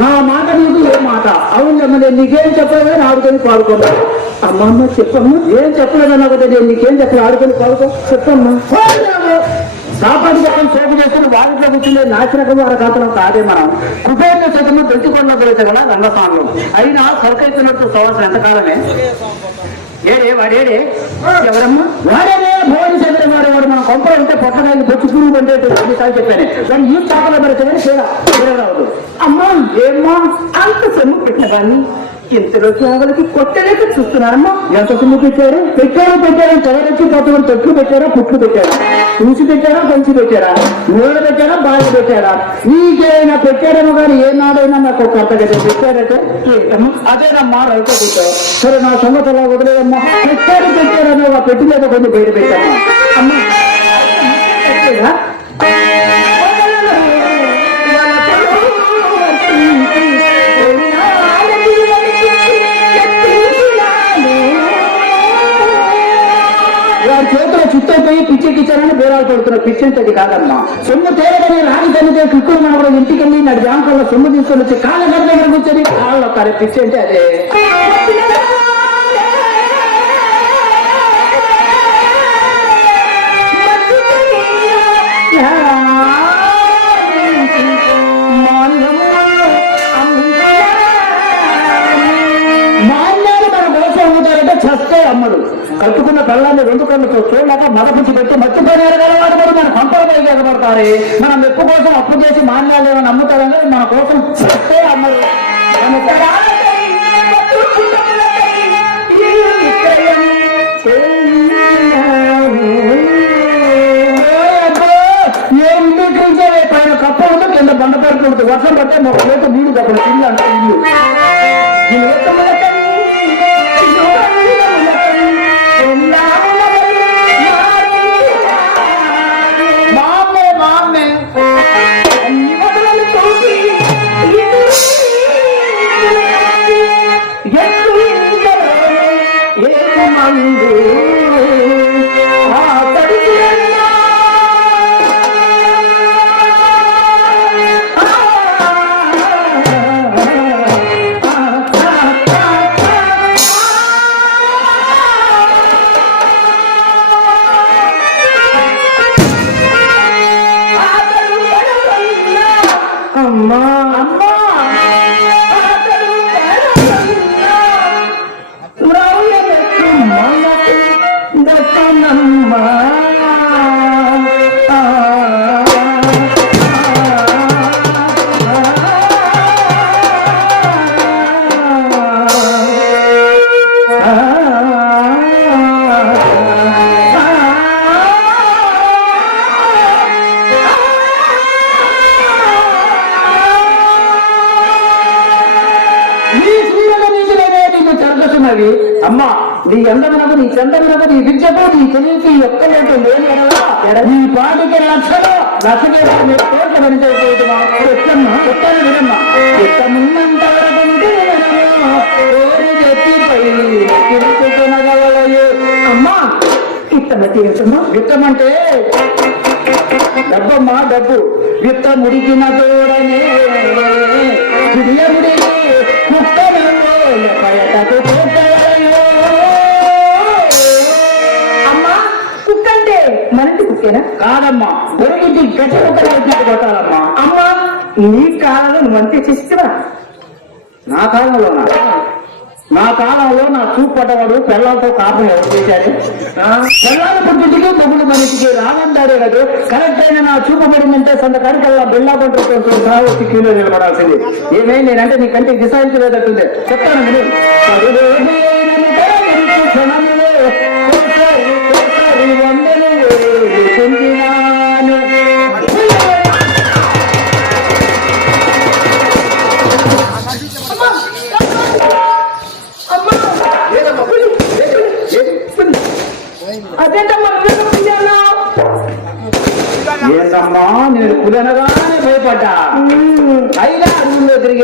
నా మాట నీకు ఏ మాట? అవును అమ్మదే నీకేం చెప్పలేదే? ఆడుకొని పాడుకోమ్మా అమ్మ అమ్మ చెప్పమ్మా. ఏం చెప్పలేదన్నా కదా నేను నీకేం చెప్పలే ఆడుకొని పాడుకో. చెప్పమ్మా. కాపాడు చెప్పని సోపు చేసుకుని వారిట్లో కూర్చుండే వారి వారకాంతరం కాదే మనం. కుబేర శతము దొంతికొండ పోయేతగల రంగస్వామి అయినా సరుకైతున్నట్టు సంవత్సరం ఎంతకాలమే? ఏడే వాడేడే? ఎవరమ్మా? వాడేడే? భోజన చంద్ర వాడు వాడు మన కొంపలో ఉంటే పొట్టడానికి బొచ్చు పురుగు అంటే ఎన్నిసార్లు చెప్పాను. కానీ ఈ చేపల పెడితే చీర రావద్దు అమ్మా ఏమ్మా అంత సొమ్ము కానీ ఇంతలో కేవలకి కొట్టలేక చూస్తున్నారమ్మా. ఎంత సొమ్ము పెట్టారు? పెట్టారు పెట్టారు తెగరొచ్చి పట్టుకుని తొట్లు పెట్టారా పుట్లు పెట్టారా? చూసి పెట్టారా పంచి పెట్టారా? నూనె పెట్టారా బాగా పెట్టారా? నీకేమైనా పెట్టారేమో కానీ ఏనాడైనా నాకు ఒక అర్థం కదా. పెట్టారంటే ఏంటమ్మా? అదేనమ్మా రైతు పెట్టావు సరే నా సొంగతలా వదిలేదమ్మా. పెట్టారు పెట్టారని ఒక పెట్టి మీద కొన్ని బయట పెట్టామా అమ్మా చేతిలో చుట్టైపోయి పిచ్చెక్కిచ్చారని బేరాలు పడుతున్నారు పడుతున్న అది కాదమ్మా. సొమ్ము తేరగానే రాని తల్లితే కిక్కులు మనవడం ఇంటికి వెళ్ళి నాడు బ్యాంకుల్లో సొమ్ము తీసుకొని వచ్చి కాళ్ళ గడ్డ దగ్గర కూర్చొని కాళ్ళు ఒక్కరే పిచ్చి అంటే అదే. మాన్యాలు కట్టుకున్న బెల్లాన్ని రెండు కళ్ళతో చూడలేక మదపుచ్చి పెట్టి మర్చిపోయారు కదా వాడు మరి మన పైకి ఎగబడతారు మనం మెప్పు కోసం అప్పు చేసి మాన్యాలు ఏమైనా అమ్ముతారంటే మన కోసం చెప్తే అమ్మరు. పైన కప్ప ఉంది కింద బండ పడుతుంది వర్షం పడితే మా చేత నీళ్ళు తప్పదు ఇల్లు అంటే ఇల్లు నీ ఎండమునకు నీ చందమునకు నీ విద్యకు నీ తెలివికి ఒక్కలేటు లేని ఎడలా నీ పాటికి లక్షలు లక్షలు కోట్ల పని వినమ్మా. ఎత్తమున్నంత అమ్మా ఇత్తమతి విత్తమంటే డబ్బమ్మా డబ్బు. విత్త ముడికిన తోడనే. విడియముడి కాదమ్మా. పొరుగింటి గచ్చ కొట్టాలమ్మా. అమ్మా నీ కాలంలో నువ్వు అంతే చేసివా? నా కాలంలో నా కాలంలో నా చూపడ్డవాడు పిల్లలతో కాపురం ఎవరు చేశారు? పిల్లల పుట్టింటికి తమ్ముడు మనిషికి రానందాడే కదా. కరెక్ట్ అయిన నా చూపు పడిందంటే సొంత కడికల్లా బిల్లా పంటతో వచ్చి క్యూలో నిలబడాల్సింది. ఏమే నేనంటే నీకంటే కంటికి దిశాయించలేదట్టుంది చెప్తాను మీరు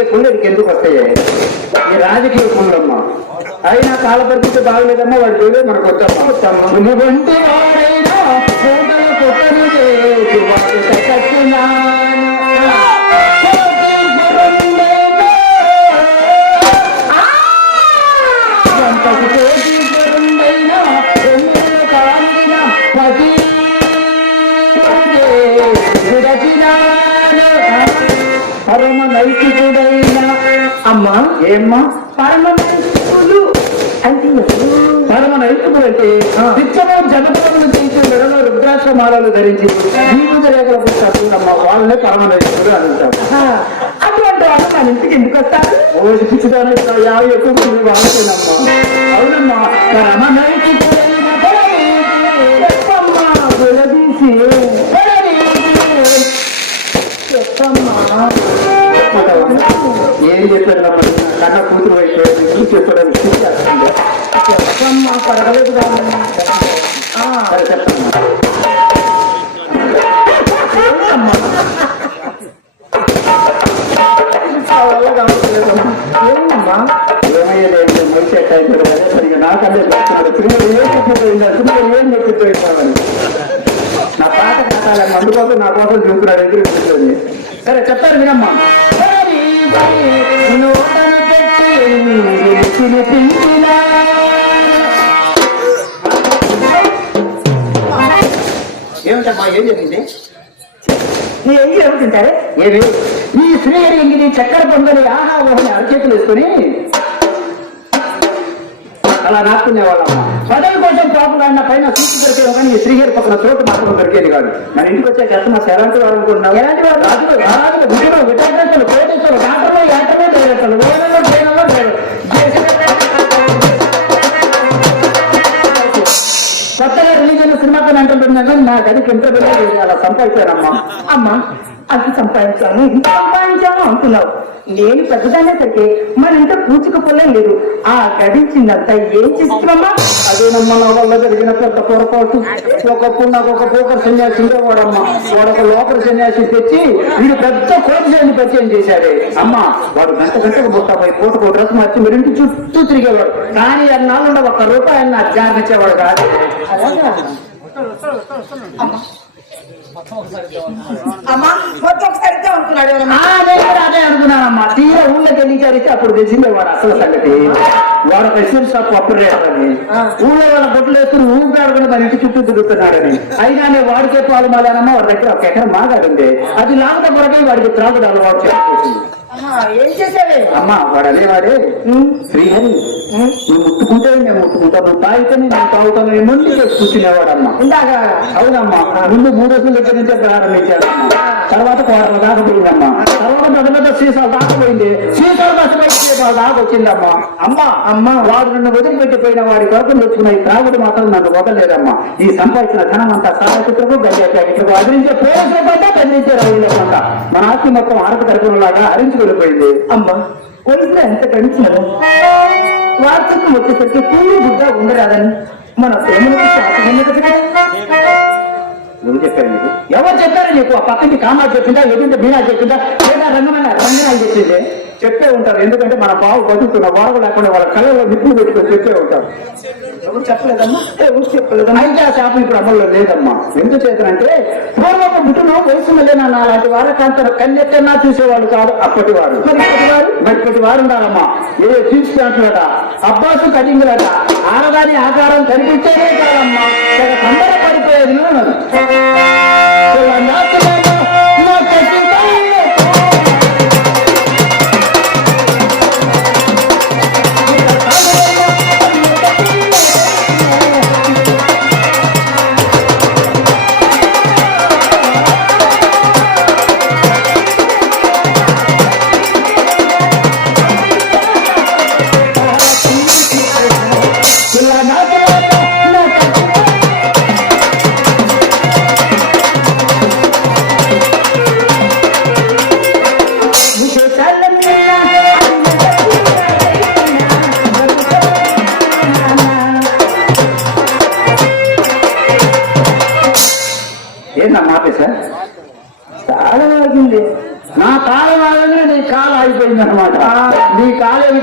అడవుల్లో తిరిగే ఎందుకు వస్తాయి? ఈ రాజకీయ కుళ్ళమ్మా అయినా కాల పరిస్థితి బాగలేదమ్మా వాడి చూడే మనకు వచ్చామ్మా నువ్వంటి వాడైనా కోటల పరమ నైతికుడైన అమ్మా ఏమ్మా? పరమశివులు అంటే ఎవరు? పరమ నైతికుడు అంటే నిత్యము జగత్తులను చేసి మెడలో రుద్రాక్ష మాలలు ధరించి జీవిత రేఖల పుస్తకమ్మ వాళ్ళనే పరమ నైతికుడు అంటారు. ఆ, అటువంటి వాళ్ళు మన ఇంటికి ఎందుకు వస్తారు? ఓ పిచ్చిదాని యాభై ఎక్కువ వాళ్ళకేనమ్మా అవునమ్మా. పరమ నైతికుడైన పరమేశ్వరుడు. చెప్పమ్మా గురదీసి చెప్పమ్మా ఏం చెప్పాడు అమ్మ కన్న కూతురు అయితే చెప్పడానికి చూసేస్తుంది. చెప్పమ్మా పర్వాలేదు కానీ ఆ, సరే చెప్పమ్మా ఏంటమ్మా? చాలా కావట్లేదమ్మా. ఏంటమ్మా ఏమయ్యేది మంచి అయిపోయాడు కదా సరిగా నాకంటే చెప్తున్నాడు పిల్లలు ఏం చెప్పిపోయిందా పిల్లలు ఏం చెప్పిపోయిందామని నా పాట కట్టాలని అందుకోసం నా కోసం చూస్తున్నాడు ఎదురు కూర్చొని సరే చెప్తారు వినమ్మా నోటను పెట్టి పిలిపించినా ఏమిటమ్మా ఏం జరిగింది? ఏం చెబుతుంటారే ఏమి ఈ శ్రీహరి ఇంగిని చక్కెర పొందని ఆహా ఓహని అరచేతులు వేసుకుని అలా నాకునేవాళ్ళమ్మ. పదవి కోసం పాపులాడిన పైన సూచి దొరికేది కానీ ఈ శ్రీహరి పక్కన చోటు మాత్రం దొరికేది కాదు. మన ఇంటికి వచ్చే కస్టమర్స్ ఎలాంటి వారు అనుకుంటున్నావు? ఎలాంటి వారు? రాజులు రాజులు గురువులు విద్యార్థులు కోటేశ్వరులు డాక్టర్లు యాక్టర్లు నేను రిలీజ్ అయిన సినిమా పని అంటుంటున్నా నా గదికి ఎంత వెళ్ళి అలా సంపాదించానమ్మా అమ్మా అది సంపాదించాను ఇంత సంపాదించాను అంటున్నావు. నేను పెద్దదాన్నే సరికి మనంతా పూచుకుపోలే లేదు. ఆ గడించిందంతా ఏం చేస్తున్నామా అదేనమ్మా నా వల్ల జరిగిన పెద్ద పొరపాటు. ఒకప్పుడు నాకు ఒక పోకర్ సన్యాసి ఉండేవాడమ్మా. వాడు ఒక లోకర్ సన్యాసి తెచ్చి వీడు పెద్ద కోటి పరిచయం చేశాడే. అమ్మా వాడు గంట గంటకు పోతాయి పూటకు డ్రెస్ మార్చి మీరు ఇంటి చుట్టూ తిరిగేవాడు. కానీ అన్నాళ్ళు ఒక రూపాయి నా జాగ్రత్తేవాడు కాదు. అలాగా? అదే అనుకున్నానమ్మా. తీరా ఊళ్ళోకి వెళ్ళి విచారిస్తే అప్పుడు తెలిసిందే వాడు అసలు సంగతి. వాడు ప్రెసిడెంట్ షాప్ అప్పుడేయాలని ఊళ్ళో వాళ్ళ బొట్లు వేసుకుని ఊపిరాడుకుని మన ఇంటి చుట్టూ తిరుగుతున్నాడని. అయినా వాడికే పాలు మాలానమ్మా వాడి దగ్గర ఒక ఎకరం మాగాడుంది అది లాగట కొరకే వాడికి త్రాగుడు అలవాటు చేసేసింది. ఆహా, ఏం చేసావే అమ్మా వాడు అనేవాడే. శ్రీహరి నువ్వు ముట్టుకుంటే నేను ముట్టుకుంటా నువ్వు తాగితే నేను తాగుతాను ముందు చేసి కూర్చునేవాడమ్మా. ఇందాక అవునమ్మా ముందు మూడు రోజుల దగ్గర నుంచే ప్రారంభించాడమ్మా తర్వాత కోడల దాకా పోయిందమ్మా తర్వాత పెద్ద పెద్ద సీసాలు దాకా పోయింది సీసాలు బస్సు సీసాలు దాకా వచ్చిందమ్మా అమ్మా అమ్మా వాడు నన్ను వదిలిపెట్టిపోయిన వాడి కొరకు తెచ్చుకున్న ఈ త్రాగుడు మాత్రం నన్ను వదలలేదమ్మా. ఈ సంపాదించిన ధనం అంతా గంజా ప్యాకెట్లకు అదిరించే పోలీసుల పంట గంజించే రైళ్ళ పంట మన ఆస్తి మొత్తం ఆరక తరపునలాగా హరించి వెళ్ళిపోయింది. అమ్మా వయసులో ఎంత కడిచాను వార్తకు వచ్చేసరికి పూలు గుడ్డ ఉండరాదని మన ఎవరు చెప్పారు నీకు? ఎవరు చెప్పారు నీకు? ఆ పక్కకి కామాలు చెప్పిందా? ఎదుంటే మీనా చెప్పిందా? లేదా రంగమన్న రంగనాలు చెప్పింది? చెప్పే ఉంటారు. ఎందుకంటే మన బావు బతుకుతున్న వారు లేకుండా వాళ్ళ కళ్ళలో నిప్పులు పెట్టుకొని చెప్పే ఉంటారు. ఎవరు చెప్పలేదమ్మా? ఎవరు చెప్పలేదమ్మా? అయితే ఆ శాపం ఇప్పుడు అమల్లో లేదమ్మా. ఎందుకు చేతనంటే పూర్వం ముట్టును వయసు అలాంటి వారి కాంతను కన్నెత్తన్నా చూసేవాళ్ళు కాదు. అప్పటి వారు. మరి వారు? ఇప్పటి వారు ఉండాలమ్మా. ఏ జీన్స్ ప్యాంట్లట అబ్బాసు కటింగ్లట ఆడదాని ఆకారం కనిపించేదే కాదమ్మా. తెగ పడిపోయేది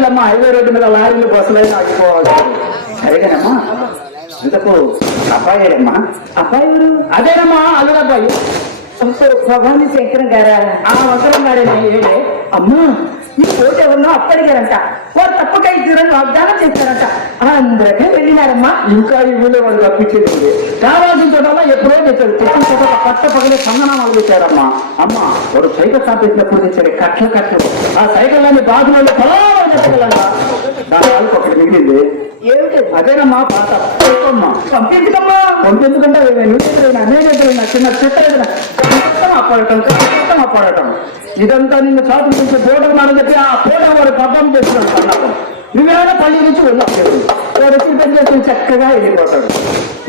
ఏమిటమ్మా హైవే రోడ్డు మీద లారీలు బస్సులైనా ఆగిపోవాలి. సరేగానమ్మా ఇంతకు అబ్బాయేమ్మా అబ్బాయి ఎవరు? అదేనమ్మా అల్లుడు అబ్బాయి భవానీ శంకరం గారా? ఆ అవసరం గారేనే ఏడే అమ్మా ఈ కోట ఎవరినో అప్పడిగారంట. వారు తప్పక ఇద్దరు వాగ్దానం చేశారంట అందరికీ వెళ్ళినారమ్మా. ఇంకా ఈ ఊళ్ళో వాళ్ళు తప్పించేది. కావాల్సిన చోటల్లా ఎప్పుడో తెచ్చాడు తెచ్చిన చోట పట్ట పగలే సంగనామాలు పెట్టారమ్మా. అమ్మ వాడు సైకిల్ స్థాపించినప్పుడు తెచ్చాడు కట్లు కట్లు ఆ సైకిల్ అన్ని బాధలు ఒకటి మిగిలింది. అదేనమ్మా పాత? చిన్న అప్పడటం అప్పడటం ఇదంతా నిన్ను చాటు నుంచి ఫోటో మాడని చెప్పి ఆ ఫోటో వాడు పబ్బం చేస్తున్నాడు నువ్వేమైనా పల్లి నుంచి వెళ్ళలేదు వాడు వచ్చి చేసుకుని చక్కగా వెళ్ళిపోతాడు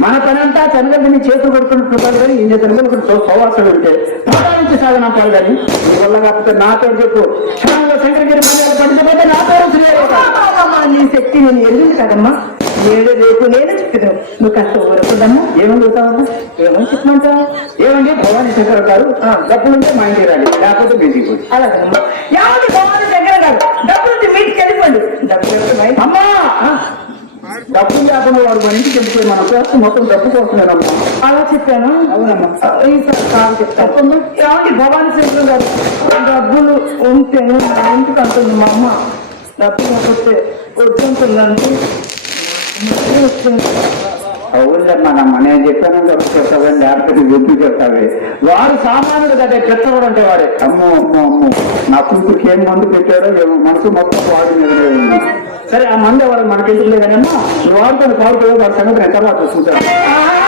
మన పనంతా చంద్రుడిని చేతులు కొడుకుంటున్నారు కానీ ఈ చంద్రుడు సోవాసం ఉంటే నుంచి సాధన పాలు కానీ నీ వల్ల కాకపోతే నా పేరు చెప్పు. క్షణంలో శంకరగిరి మందిరం పడిపోతే నా శక్తి నేను ఎరిగింది కదమ్మా. నేడు రేపు నేను చెప్పినావు నువ్వు కాస్త ఊరకుందమ్మా ఏమని చెబుతావమ్మా ఏమని చెప్పమంటావు? ఏమండి? భవానీ శంకర్ గారు డబ్బులుంటే మా ఇంటికి రండి. లేకపోతే బిజీ పోయి అలాగమ్మా ఏమండి భవానీ శంకర గారు? డబ్బులు ఉంటే మీటికి వెళ్ళిపోండి. డబ్బులు అమ్మా! డబ్బు లేకుండా వాడు మన ఇంటికి వెళ్ళిపోయి మన కోసం మొత్తం డబ్బు కోసమేనమ్మా అలా చెప్పాను? అవునమ్మా. చెప్తాను భవానీ శంకర్ గారు డబ్బులు ఉంటే నా ఇంటికి అంటుంది మా అమ్మ. డబ్బులు లేకపోతే వద్దంటుందండి అవునమ్మా నమ్మ నేను చెప్పాను చెప్తావే లేకపోతే గుర్తు చెప్తావే వాడు సామాన్యుడు కదా చెత్తవాడు అంటే వాడే. అమ్మో అమ్మో అమ్మో. నా కూతురికి ఏం మందు పెట్టాడో మనసు మొత్తం వాడి ఉంది సరే ఆ మంది ఎవరు? మనకెందుకు లేదనమ్మా నువ్వు వాడుకొని పాడుకోవే వాడి సంగతి తర్వాత చూస్తాను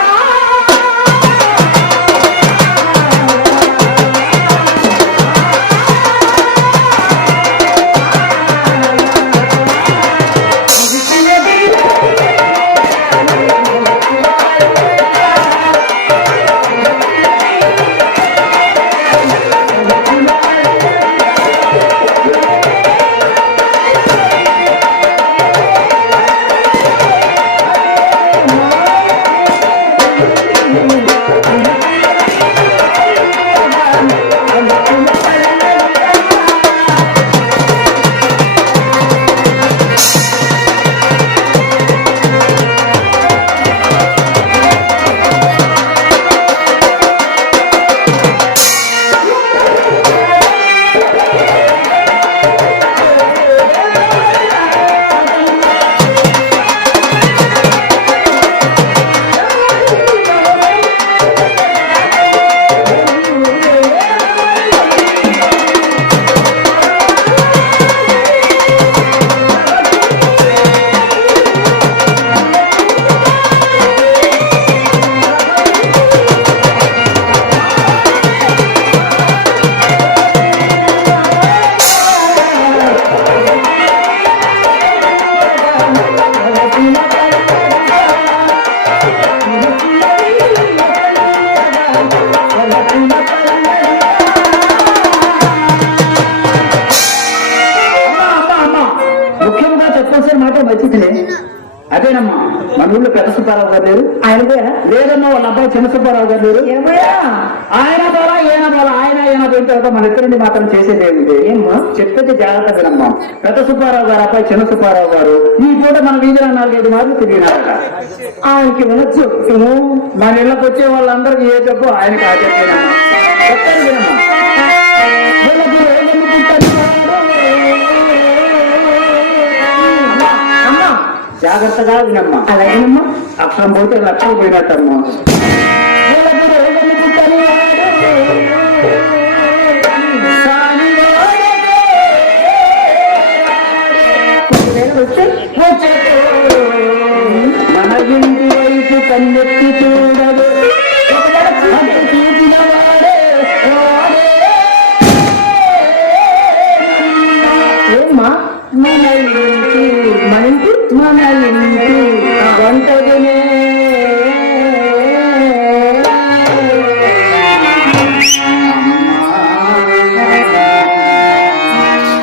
అదేనమ్మా మన ఊళ్ళో పెద్ద సుబ్బారావు గారు లేరు. ఆయన పోయారా లేదమ్మా వాళ్ళ అబ్బాయి చిన్న సుబ్బారావు గారు లేరు. ఆయన పోలా ఈయన పోలా ఆయన ఈయన పోయిన తర్వాత మన ఇద్దరిని మాత్రం చేసేది ఏమిటి ఏమ్మా? చెప్పేది జాగ్రత్త వినమ్మా. పెద్ద సుబ్బారావు గారు అబ్బాయి చిన్న సుబ్బారావు గారు ఈ పూట మన వీధిలో నాలుగైదు మార్లు తిరిగినారట. ఆయనకి చెప్పును మన ఇళ్ళకి వచ్చే వాళ్ళందరికీ ఏ చెప్పు ఆయనకి ఆ చెప్పేనమ్మా చెప్పేది వినమ్మా. జాగ్రత్తగా వినమ్మా. అలాగేనమ్మా. అక్షరం పోతే లక్షలు పోయినట్టమ్మా.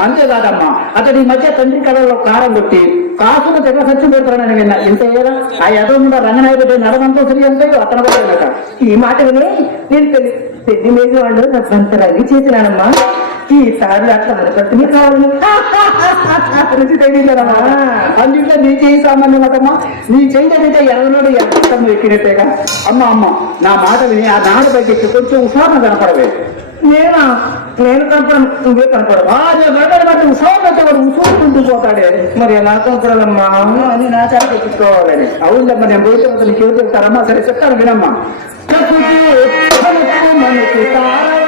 అంతేకాదమ్మా అతడి మధ్య తండ్రి కళలో కారం కొట్టి కాసులు తెగ సచ్చి పెడతానని విన్నా ఇంత ఏరా ఆ ఎదో మీద రంగనాయ పెట్టి నడమంతో సరి అంతే అతను కూడా ఈ మాట విని నేను పెళ్ళి పెళ్ళి మీద వాళ్ళు నా అంత రంగి చేసినానమ్మా ఈసారి అట్లా అనుకుంటుంది కావాలి రుచి తగ్గిందనమ్మా అందుకే నీ చేయి సామాన్యం అమ్మా నీ చేయగలిగితే ఎర్రనోడు ఎర్రమ్మ ఎక్కినట్టేగా. అమ్మ అమ్మ నా మాట విని ఆ నాడు పైకి కొంచెం ఉత్సాహం కనపడవే. నేనా? నేను కనపడం నువ్వే కనపడవు? వాడు వెంటనే బట్టి ఉత్సాహం వచ్చేవాడు ఉసూరుకుంటూ పోతాడే. మరి ఎలా కనపడాలమ్మా? అని నా చేత ఎక్కించుకోవాలని అవునమ్మా నేను పోయి నీకు ఎవరు చెప్తారమ్మా? సరే చెప్తాను వినమ్మా. మనసు తారవే.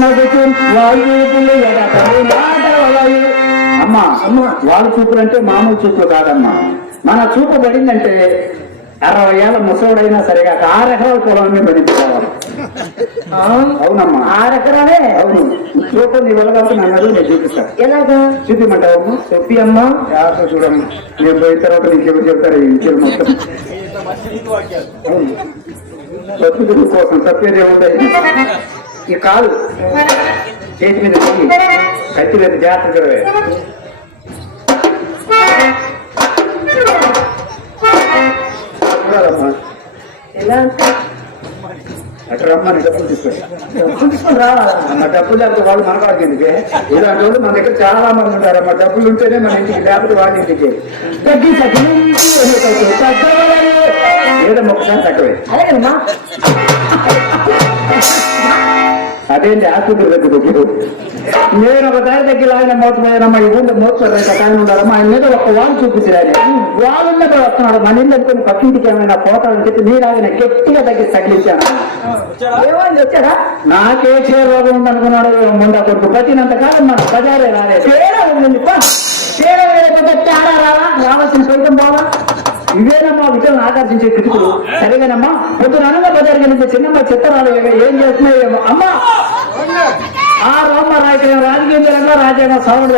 నడుచు వాయువులు నాటవలయు. అమ్మా వాళ్ళ చూపులు అంటే మామూలు చూపులు కాదమ్మా. మన చూపు పడిందంటే అరవై ఏళ్ళ ముసోడైనా సరిగా ఆరు ఎకరాల పొలాన్ని పడించుకోవాలి. అవునమ్మా. ఆరకరాలే అవును. చూపు నీ వెళ్ళగలిగి నన్ను అడుగు నేను చూపిస్తాను ఎలాగా? చూపిమంటావమ్మా చెప్పి అమ్మా. యాస చూడమ్మా. నేను పోయిన తర్వాత నీకెవరు చెప్తారు? ఈ విషయం మొత్తం. బతుకుడు కోసం తప్పేదే ఉంది ఈ కాలు. చేతి మీద. కత్తి మీద జాగ్రత్త రమ్మని డబ్బులు తీసుకొని. తీసుకొని రావాలా డబ్బులు లేకపోతే వాళ్ళు మనకాడికి ఎందుకే? ఇలాంటి వాళ్ళు మన దగ్గర చాలా మంది ఉంటారమ్మా. డబ్బులు ఉంటేనే మన ఇంటికి లేకపోతే వాళ్ళ ఇంటికి. తగ్గి తగ్గి ఏదమ్మా ఒకసారి తగ్గవే. అలాగేనమ్మా. అదేంటి ఆసుపత్రి దగ్గర దగ్గర? నేను ఒకసారి దగ్గర ఆయన మోసపోయానమ్మా ఇవ్వండి ఊళ్ళో ఆయన ఉన్నారమ్మా ఆయన మీద ఒక వాళ్ళు చూపించారు వాళ్ళు మీద వస్తున్నాడు. మన ఇల్లు అనుకుని పక్కింటికి ఏమైనా పోతాడని చెప్పి మీరు ఆయన గట్టిగా దగ్గర తగిలించాను. ఏమైంది? వచ్చారా నాకే చీర రోగం ఉందనుకున్నాడు. ముందా కొడుకు. ప్రతినంత కాలం మన బజారే రాలేదు. తేడా ఉందండి పా. చీర వేయకపోతే తేడా రావా? రావాల్సిన సొంతం బావా ఇవేనమ్మా విషయాలను ఆకర్షించే కిటుకులు సరేగానమ్మా పొద్దున అనగా బజార్కి వెళ్తే చిన్నమ్మ చిత్తరాలు ఏవో ఏం చేస్తున్నాయో అమ్మా! ఆ రోమ్మ రాజకీయం రాజకీయ రంగంలో రాజ్యాంగం సాగుడు